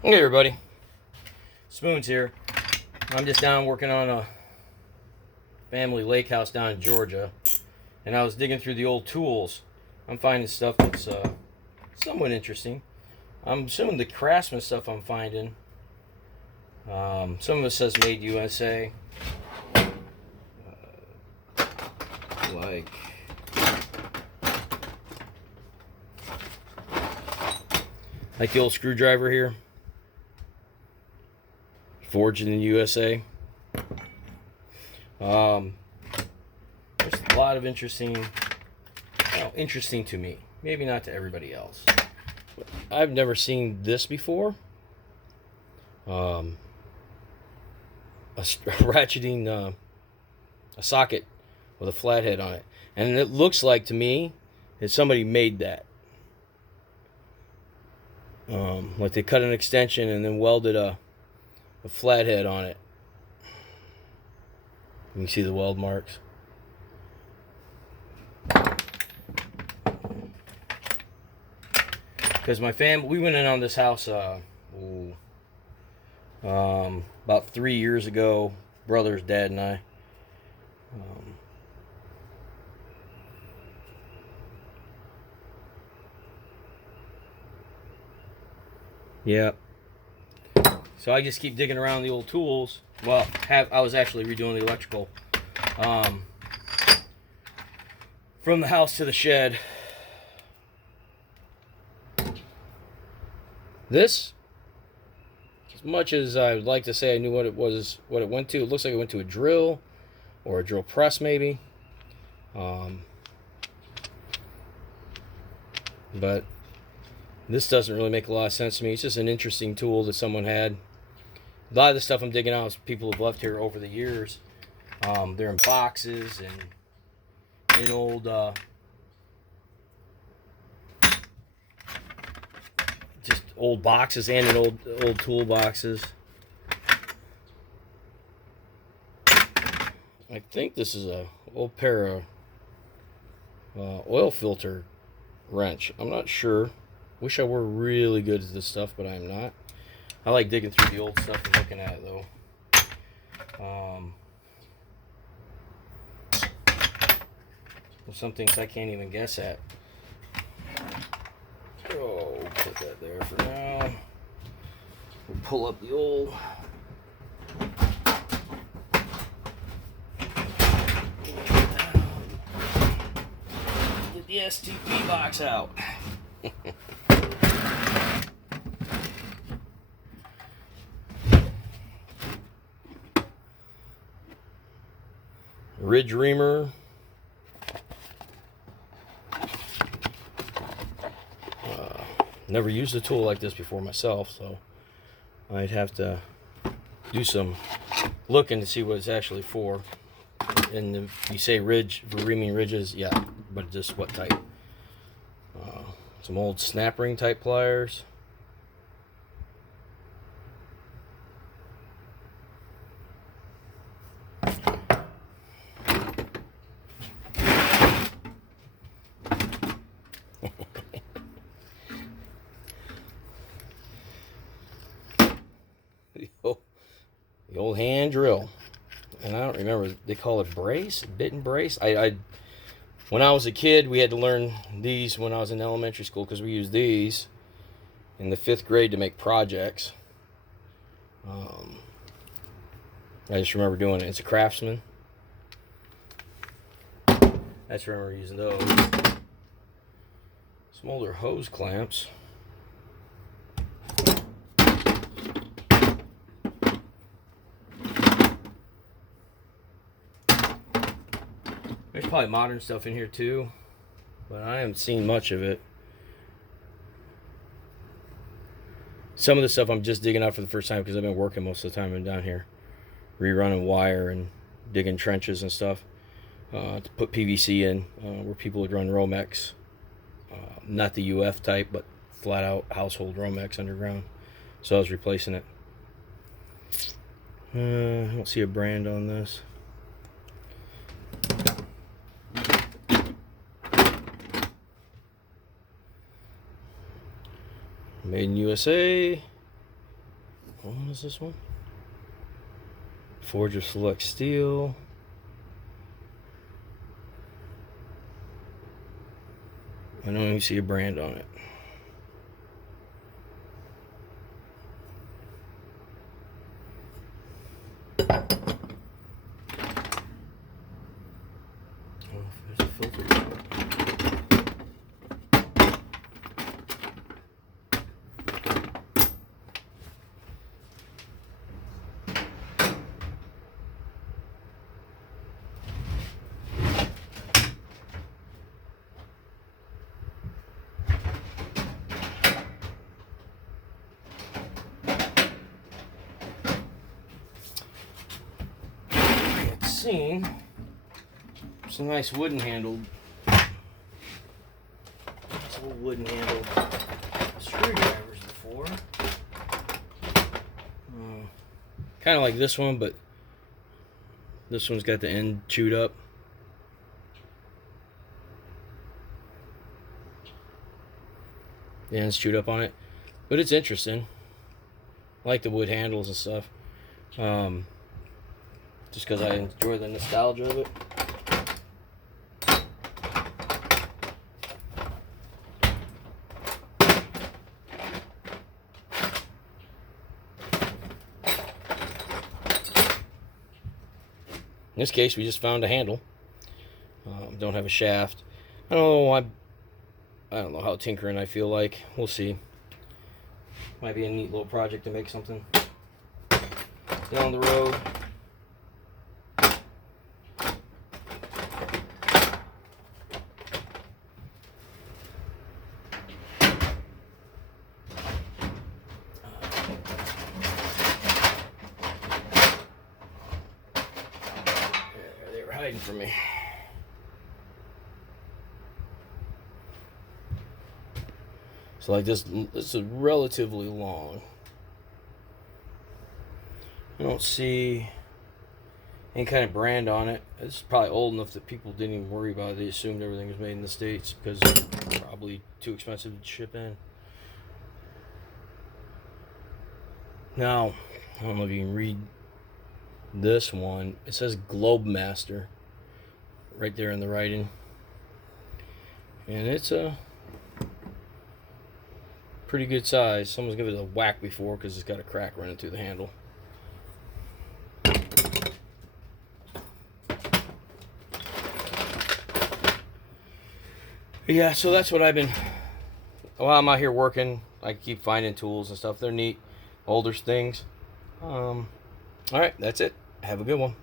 Hey everybody, Spoons here. I'm just down working on a family lake house down in Georgia, and I was digging through the old tools. I'm finding stuff that's somewhat interesting. Some of the Craftsman stuff I'm finding. Some of it says Made USA, like the old screwdriver here, forged in the USA. There's a lot of interesting to me. Maybe not to everybody else. I've never seen this before. A ratcheting a socket with a flathead on it, and it looks like to me that somebody made that. Like they cut an extension and then welded a flathead on it. You can see the weld marks. Because my family, we went in on this house about 3 years ago. Brothers, dad, and I. Yeah. So I just keep digging around the old tools. Well, I was actually redoing the electrical from the house to the shed. This, as much as I would like to say I knew what it was, what it went to, it looks like it went to a drill or a drill press maybe. But this doesn't really make a lot of sense to me. It's just an interesting tool that someone had. A lot of the stuff I'm digging out is people have left here over the years. They're in boxes and in old just old boxes and in old tool boxes. I think this is a old pair of oil filter wrench. I'm not sure. Wish I were really good at this stuff, but I'm not. I like digging through the old stuff and looking at it though. Some things I can't even guess at. Oh, put that there for now. We'll pull up the old. Get the STP box out. Ridge reamer. Never used a tool like this before myself, so I'd have to do some looking to see what it's actually for. And if you say ridge, for reaming ridges, yeah, but just what type? Some old snap ring type pliers. The old hand drill, and I don't remember, they call it brace, bit and brace. I when I was a kid, we had to learn these when I was in elementary school because we used these in the 5th grade to make projects. I just remember doing it. It's a Craftsman. I just remember using those. Some older hose clamps. There's probably modern stuff in here too, but I haven't seen much of it. Some of the stuff I'm just digging out for the first time because I've been working most of the time. I'm down here rerunning wire and digging trenches and stuff to put PVC in where people would run Romex. Not the UF type, but flat out household Romex underground. So I was replacing it. I don't see a brand on this. Made in USA. What is this one? Forge of Select Steel. I don't even see a brand on it. Oh, there's a filter. Seen some nice wooden handled screwdrivers before. Kind of like this one, but this one's got the end chewed up. The end's chewed up on it, but it's interesting. I like the wood handles and stuff. Just because I enjoy the nostalgia of it. In this case, we just found a handle. Don't have a shaft. I don't know how tinkering I feel like. We'll see. Might be a neat little project to make something down the road. They were hiding from me. So like this is relatively long. I don't see any kind of brand on it. It's probably old enough that people didn't even worry about it. They assumed everything was made in the States because it's probably too expensive to ship in. Now, I don't know if you can read this one. It says Globemaster right there in the writing. And it's a pretty good size. Someone's given it a whack before because it's got a crack running through the handle. Yeah, so that's what I've been, while I'm out here working, I keep finding tools and stuff. They're neat, older things. All right, that's it. Have a good one.